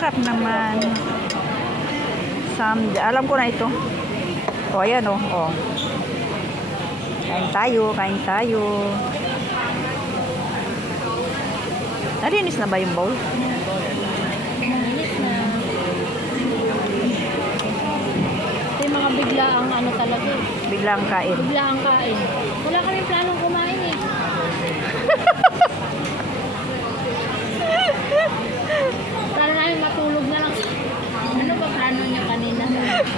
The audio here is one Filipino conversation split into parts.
Sarap naman. Alam ko na ito. O, ayan o. O. Kain tayo, kain tayo. Nalinis na ba yung bowl? Malinis na. Ito yung mga biglaang ano talaga eh. Biglang kain. Biglaang kain. Wala kaming planong kumain eh. Plano namin matulog na lang. Ano ba plano niyo kanina?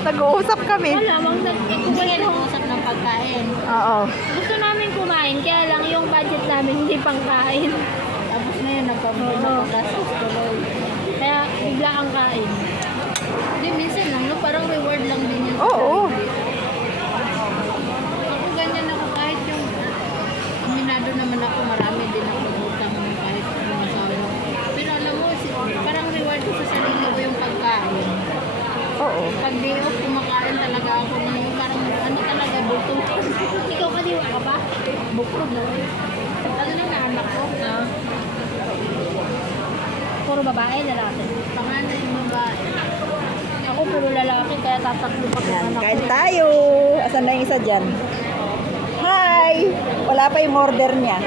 Nag-uusap kami. Wala, nag-uusap ng pagkain. Oo. Gusto namin kumain, kaya lang yung budget namin hindi pang kain. Tapos na yun, nagpapagasos tuloy. Kaya bigla ang kain. Hindi, minsan lang, no? Parang reward lang din yun. Oo. Ako ganyan ako kahit yung aminado naman ako, marami din ako utang kahit mga sabi. Pero alam mo, parang reward ko sa sarili ko yung pagkain. Oo. Pag day off, kumakain talaga ako ng parang ano talaga, bukod. Ikaw kaliwa ka ba? Bukod na. Ano na anak ko? Puro babae, lalaki. Pangalan yung babae. Ako puro lalaki, kaya tataklo pa Yan, anak kain ko. tayo. Asan na yung isa dyan? Hi! Wala pa yung order niya.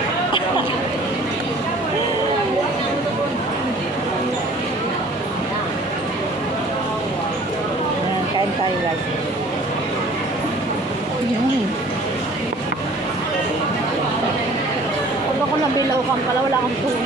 Yan, kain tayo guys. Pag ako nabilaw kang pala, wala akong tulog.